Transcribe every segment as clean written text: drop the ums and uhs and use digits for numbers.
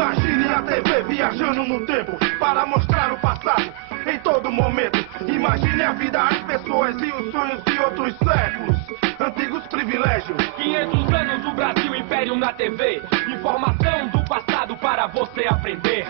Imagine a TV viajando no tempo para mostrar o passado em todo momento. Imagine a vida, as pessoas e os sonhos de outros séculos. Antigos privilégios. 500 anos do Brasil, Império na TV. Informação do passado para você aprender.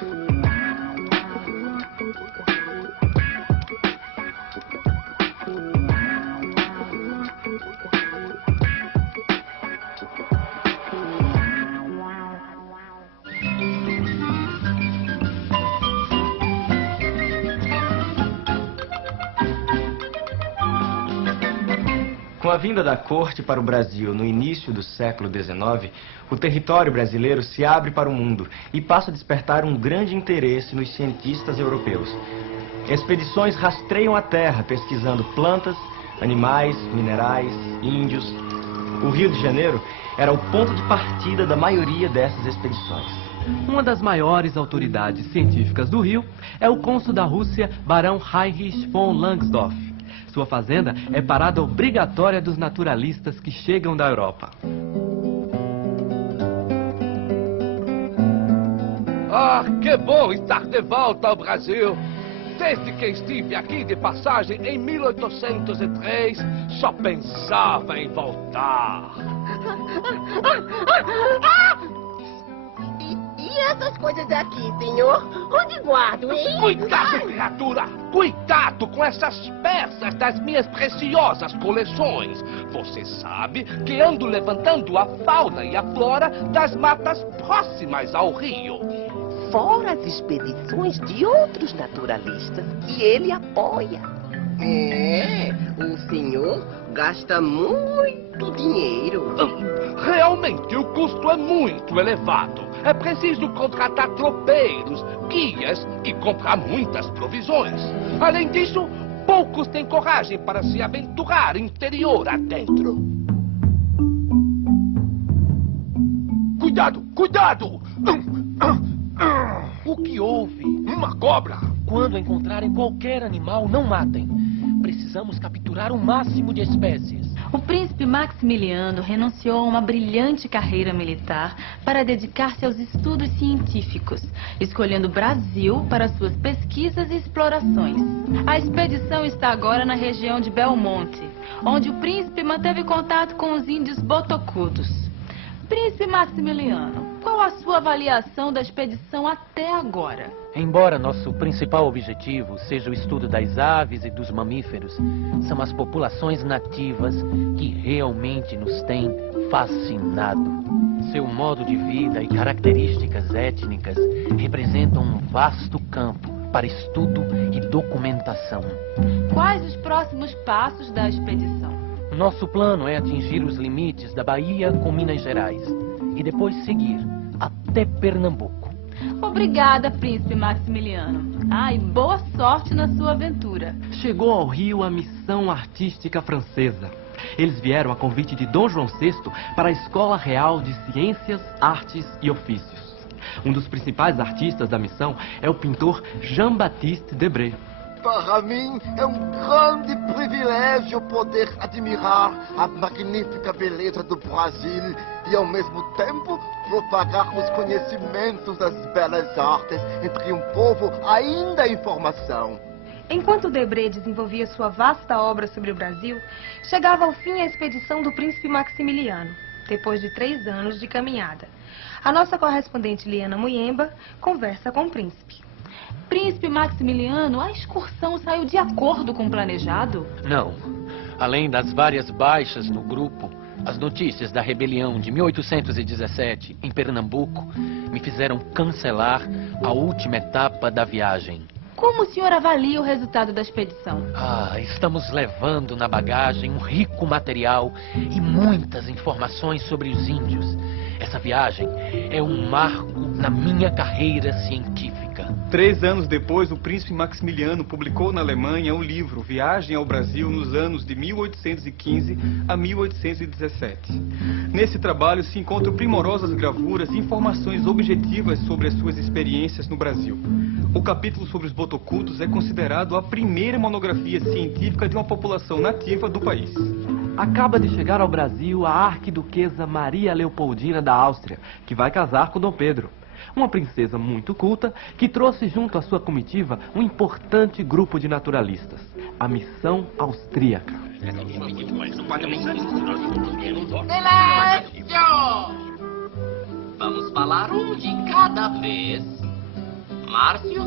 Com a vinda da corte para o Brasil no início do século XIX, o território brasileiro se abre para o mundo e passa a despertar um grande interesse nos cientistas europeus. Expedições rastreiam a terra pesquisando plantas, animais, minerais, índios. O Rio de Janeiro era o ponto de partida da maioria dessas expedições. Uma das maiores autoridades científicas do Rio é o cônsul da Rússia, Barão Heinrich von Langsdorff. Sua fazenda é parada obrigatória dos naturalistas que chegam da Europa. Ah, que bom estar de volta ao Brasil! Desde que estive aqui de passagem em 1803, só pensava em voltar. E essas coisas aqui, senhor? Onde guardo, hein? Cuidado, criatura! Cuidado com essas peças das minhas preciosas coleções. Você sabe que ando levantando a fauna e a flora das matas próximas ao rio. Fora as expedições de outros naturalistas que ele apoia. O senhor gasta muito dinheiro. Realmente o custo é muito elevado. É preciso contratar tropeiros, guias e comprar muitas provisões. Além disso, poucos têm coragem para se aventurar interior adentro. Cuidado, cuidado! O que houve? Uma cobra! Quando encontrarem qualquer animal, não matem. Precisamos capturar o máximo de espécies. O príncipe Maximiliano renunciou a uma brilhante carreira militar para dedicar-se aos estudos científicos, escolhendo o Brasil para suas pesquisas e explorações. A expedição está agora na região de Belmonte, onde o príncipe manteve contato com os índios botocudos. Príncipe Maximiliano, qual a sua avaliação da expedição até agora? Embora nosso principal objetivo seja o estudo das aves e dos mamíferos, são as populações nativas que realmente nos têm fascinado. Seu modo de vida e características étnicas representam um vasto campo para estudo e documentação. Quais os próximos passos da expedição? Nosso plano é atingir os limites da Bahia com Minas Gerais e depois seguir até Pernambuco. Obrigada, príncipe Maximiliano. E boa sorte na sua aventura. Chegou ao Rio a missão artística francesa. Eles vieram a convite de Dom João VI para a Escola Real de Ciências, Artes e Ofícios. Um dos principais artistas da missão é o pintor Jean-Baptiste Debré. Para mim é um grande privilégio poder admirar a magnífica beleza do Brasil e, ao mesmo tempo, propagar os conhecimentos das belas artes entre um povo ainda em formação. Enquanto Debré desenvolvia sua vasta obra sobre o Brasil, chegava ao fim a expedição do príncipe Maximiliano, depois de 3 anos de caminhada. A nossa correspondente Liana Muyemba conversa com o príncipe. Príncipe Maximiliano, a excursão saiu de acordo com o planejado? Não. Além das várias baixas no grupo, as notícias da rebelião de 1817 em Pernambuco me fizeram cancelar a última etapa da viagem. Como o senhor avalia o resultado da expedição? Estamos levando na bagagem um rico material e muitas informações sobre os índios. Essa viagem é um marco na minha carreira científica. 3 anos depois, o príncipe Maximiliano publicou na Alemanha o livro Viagem ao Brasil nos anos de 1815 a 1817. Nesse trabalho se encontram primorosas gravuras e informações objetivas sobre as suas experiências no Brasil. O capítulo sobre os botocudos é considerado a primeira monografia científica de uma população nativa do país. Acaba de chegar ao Brasil a arquiduquesa Maria Leopoldina da Áustria, que vai casar com Dom Pedro. uma princesa muito culta que trouxe junto à sua comitiva um importante grupo de naturalistas, a Missão Austríaca. Silêncio! Vamos falar um de cada vez. Márcio,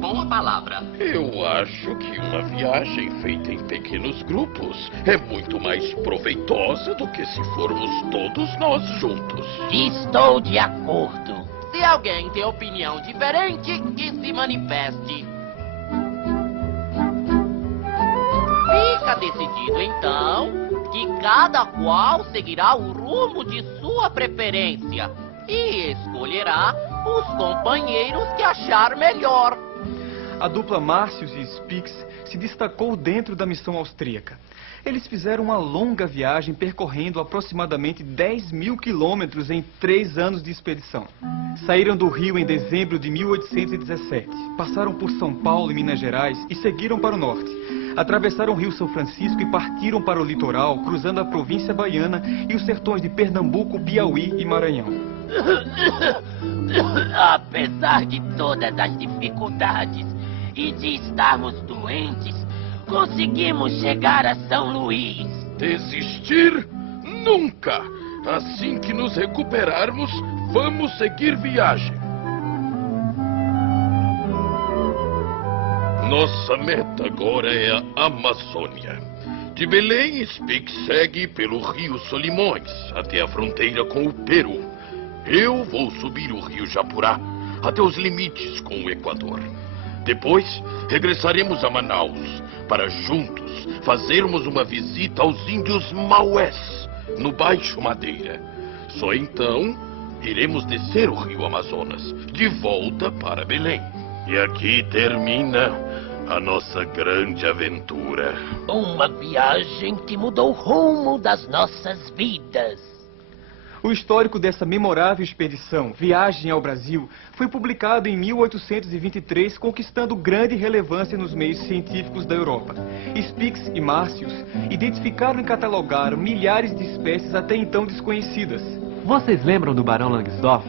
com a palavra. Eu acho que uma viagem feita em pequenos grupos é muito mais proveitosa do que se formos todos nós juntos. Estou de acordo. Se alguém tem opinião diferente, que se manifeste. Fica decidido, então, que cada qual seguirá o rumo de sua preferência e escolherá os companheiros que achar melhor. A dupla Márcios e Spix se destacou dentro da missão austríaca. Eles fizeram uma longa viagem percorrendo aproximadamente 10.000 quilômetros em 3 anos de expedição. Saíram do Rio em dezembro de 1817, passaram por São Paulo e Minas Gerais e seguiram para o norte. Atravessaram o Rio São Francisco e partiram para o litoral, cruzando a província baiana e os sertões de Pernambuco, Piauí e Maranhão. Apesar de todas as dificuldades e de estarmos doentes, conseguimos chegar a São Luís. Desistir? Nunca! Assim que nos recuperarmos, vamos seguir viagem. Nossa meta agora é a Amazônia. De Belém, Spix segue pelo rio Solimões até a fronteira com o Peru. Eu vou subir o rio Japurá até os limites com o Equador. Depois, regressaremos a Manaus para juntos fazermos uma visita aos índios Maués, no Baixo Madeira. Só então, iremos descer o rio Amazonas, de volta para Belém. E aqui termina a nossa grande aventura. Uma viagem que mudou o rumo das nossas vidas. O histórico dessa memorável expedição, Viagem ao Brasil, foi publicado em 1823, conquistando grande relevância nos meios científicos da Europa. Spix e Márcios identificaram e catalogaram milhares de espécies até então desconhecidas. Vocês lembram do Barão Langsdorff?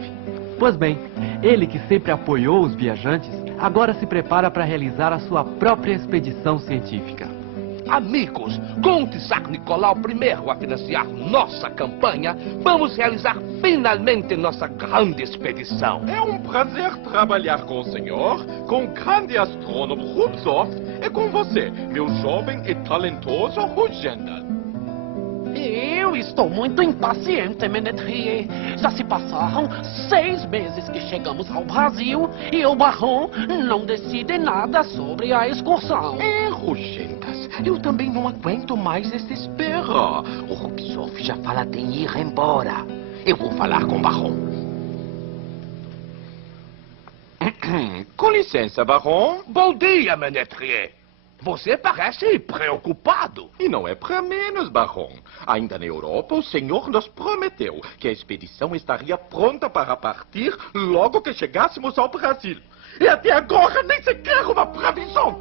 Pois bem, ele que sempre apoiou os viajantes, agora se prepara para realizar a sua própria expedição científica. Amigos, com o Tsar Nicolau I a financiar nossa campanha, vamos realizar finalmente nossa grande expedição. É um prazer trabalhar com o senhor, com o grande astrônomo Rubsov e com você, meu jovem e talentoso Rugenda. Eu estou muito impaciente, Ménétrier. Já se passaram 6 meses que chegamos ao Brasil e o Barão não decide nada sobre a excursão. Rugendas, eu também não aguento mais essa espera. O Rubsov já fala em ir embora. Eu vou falar com o Barão. Com licença, Barão. Bom dia, Ménétrier. Você parece preocupado. E não é para menos, Barão. Ainda na Europa, o senhor nos prometeu que a expedição estaria pronta para partir logo que chegássemos ao Brasil. E até agora nem sequer uma previsão.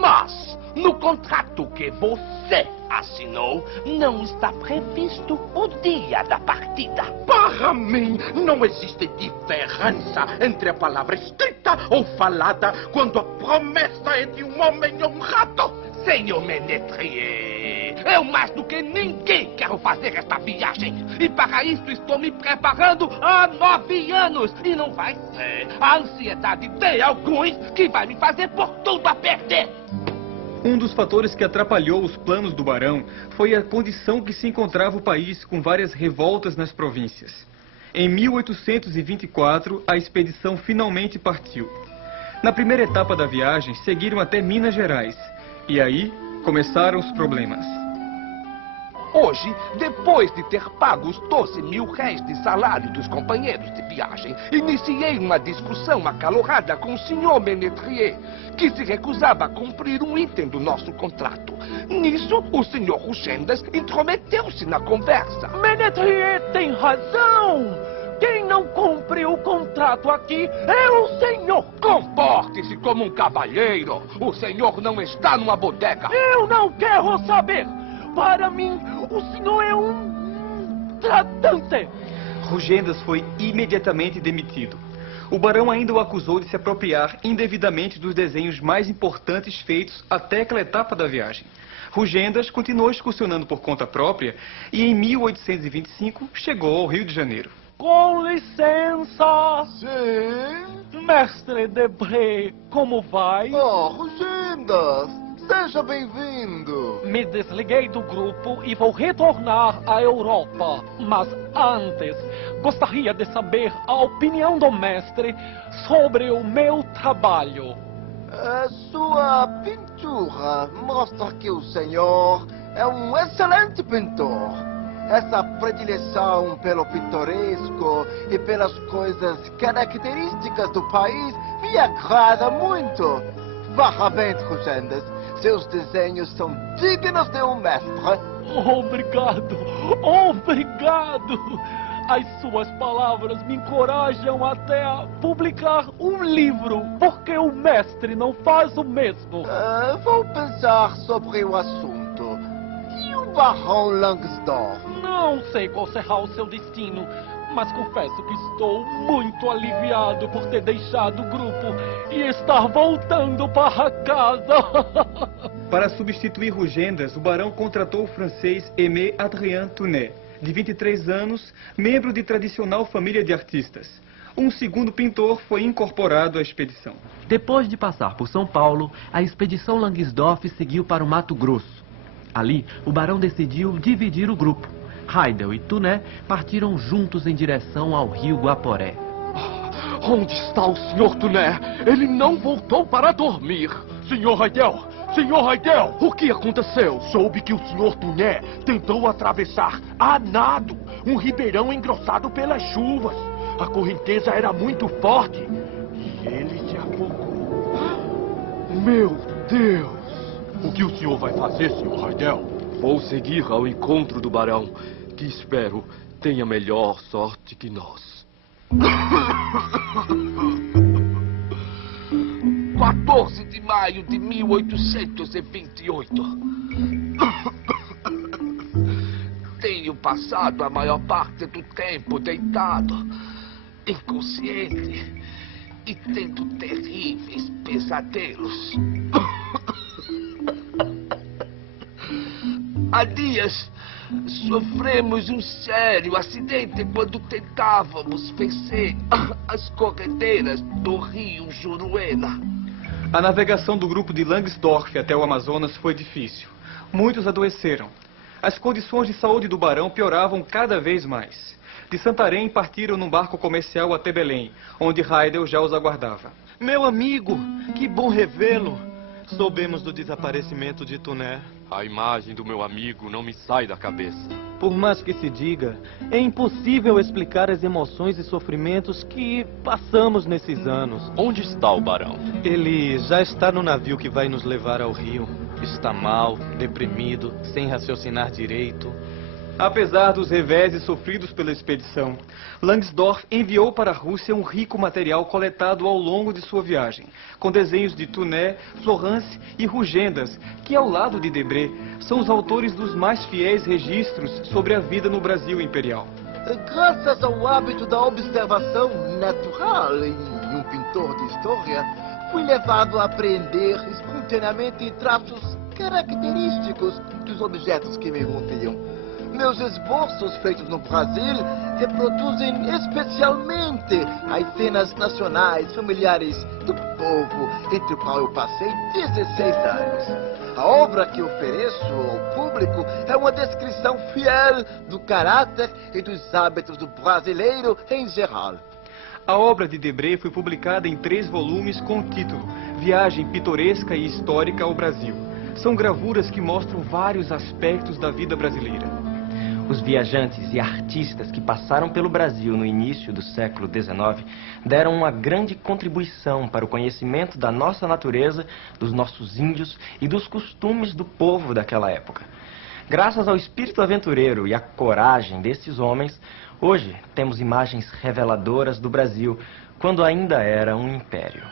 Mas, no contrato que você assinou, não está previsto o dia da partida. Para mim, não existe diferença entre a palavra escrita ou falada quando a promessa é de um homem honrado. Senhor Ménétrier, eu mais do que ninguém quero fazer esta viagem. E para isso estou me preparando há 9 anos. E não vai ser a ansiedade de alguns que vai me fazer por tudo a perder. Um dos fatores que atrapalhou os planos do Barão foi a condição que se encontrava o país com várias revoltas nas províncias. Em 1824, a expedição finalmente partiu. Na primeira etapa da viagem, seguiram até Minas Gerais. E aí, começaram os problemas. Hoje, depois de ter pago os 12.000 réis de salário dos companheiros de viagem, iniciei uma discussão acalorada com o senhor Ménétrier, que se recusava a cumprir um item do nosso contrato. Nisso, o senhor Rugendas intrometeu-se na conversa. Ménétrier tem razão! Quem não cumpre o contrato aqui é o senhor. Comporte-se como um cavalheiro. O senhor não está numa bodega. Eu não quero saber. Para mim, o senhor é um tratante. Rugendas foi imediatamente demitido. O barão ainda o acusou de se apropriar indevidamente dos desenhos mais importantes feitos até aquela etapa da viagem. Rugendas continuou excursionando por conta própria e em 1825 chegou ao Rio de Janeiro. Com licença! Sim? Mestre Debré, como vai? Oh, Rugendas! Seja bem-vindo! Me desliguei do grupo e vou retornar à Europa. Mas antes, gostaria de saber a opinião do mestre sobre o meu trabalho. Sua pintura mostra que o senhor é um excelente pintor. Essa predileção pelo pitoresco e pelas coisas características do país me agrada muito. Parabéns, Rugendas. Seus desenhos são dignos de um mestre. Obrigado, obrigado. As suas palavras me encorajam até a publicar um livro. Por que o mestre não faz o mesmo? Vou pensar sobre o assunto. E o Barão Langsdorff? Não sei qual será o seu destino, mas confesso que estou muito aliviado por ter deixado o grupo e estar voltando para casa. Para substituir Rugendas, o barão contratou o francês Aimé Adrien Tounet, de 23 anos, membro de tradicional família de artistas. Um segundo pintor foi incorporado à expedição. Depois de passar por São Paulo, a expedição Langsdorff seguiu para o Mato Grosso. Ali, o barão decidiu dividir o grupo. Heidel e Tounet partiram juntos em direção ao rio Guaporé. Onde está o Sr. Tounet? Ele não voltou para dormir. Sr. Heidel! Sr. Heidel! O que aconteceu? Soube que o Sr. Tounet tentou atravessar a nado um ribeirão engrossado pelas chuvas. A correnteza era muito forte e ele se afogou. Meu Deus! O que o senhor vai fazer, Sr. Heidel? Vou seguir ao encontro do barão, que espero tenha melhor sorte que nós. 14 de maio de 1828. Tenho passado a maior parte do tempo deitado, inconsciente e tendo terríveis pesadelos. Há dias sofremos um sério acidente quando tentávamos vencer as corredeiras do rio Juruena. A navegação do grupo de Langsdorff até o Amazonas foi difícil. Muitos adoeceram. As condições de saúde do barão pioravam cada vez mais. De Santarém partiram num barco comercial até Belém, onde Heidel já os aguardava. Meu amigo, que bom revê-lo. Soubemos do desaparecimento de Tounet. A imagem do meu amigo não me sai da cabeça. Por mais que se diga, é impossível explicar as emoções e sofrimentos que passamos nesses anos. Onde está o barão? Ele já está no navio que vai nos levar ao rio. Está mal, deprimido, sem raciocinar direito. Apesar dos reveses sofridos pela expedição, Langsdorff enviou para a Rússia um rico material coletado ao longo de sua viagem, com desenhos de Tounet, Florence e Rugendas, que, ao lado de Debré, são os autores dos mais fiéis registros sobre a vida no Brasil imperial. Graças ao hábito da observação natural em um pintor de história, fui levado a aprender espontaneamente traços característicos dos objetos que me rodeiam. Meus esboços feitos no Brasil reproduzem especialmente as cenas nacionais, familiares do povo, entre o qual eu passei 16 anos. A obra que ofereço ao público é uma descrição fiel do caráter e dos hábitos do brasileiro em geral. A obra de Debré foi publicada em 3 volumes com o título Viagem Pitoresca e Histórica ao Brasil. São gravuras que mostram vários aspectos da vida brasileira. Os viajantes e artistas que passaram pelo Brasil no início do século XIX deram uma grande contribuição para o conhecimento da nossa natureza, dos nossos índios e dos costumes do povo daquela época. Graças ao espírito aventureiro e à coragem desses homens, hoje temos imagens reveladoras do Brasil, quando ainda era um império.